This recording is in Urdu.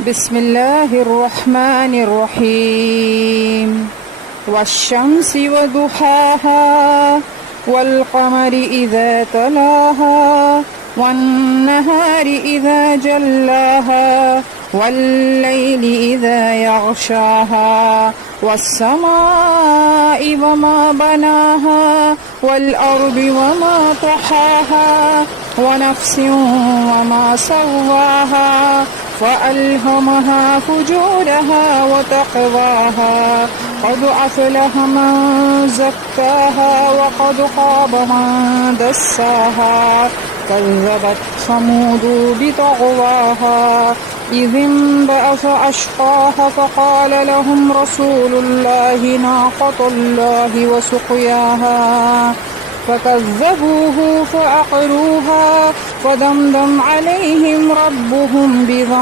بسم الله الرحمن الرحيم والشمس وضحاها والقمر إذا تلاها والنهار إذا جلاها والليل إذا يغشاها والسماء وما بناها والأرض وما طحاها ونفس وما سواها فألهمها فجورها وتقواها قد أفلح من زكاها وقد خاب من دساها كذبت ثمود بطغواها إذ انبعث أشقاها فقال لهم رسول الله ناقة الله وسقياها فكذبوه فعقروها فدمدم عليهم ربهم بذنبهم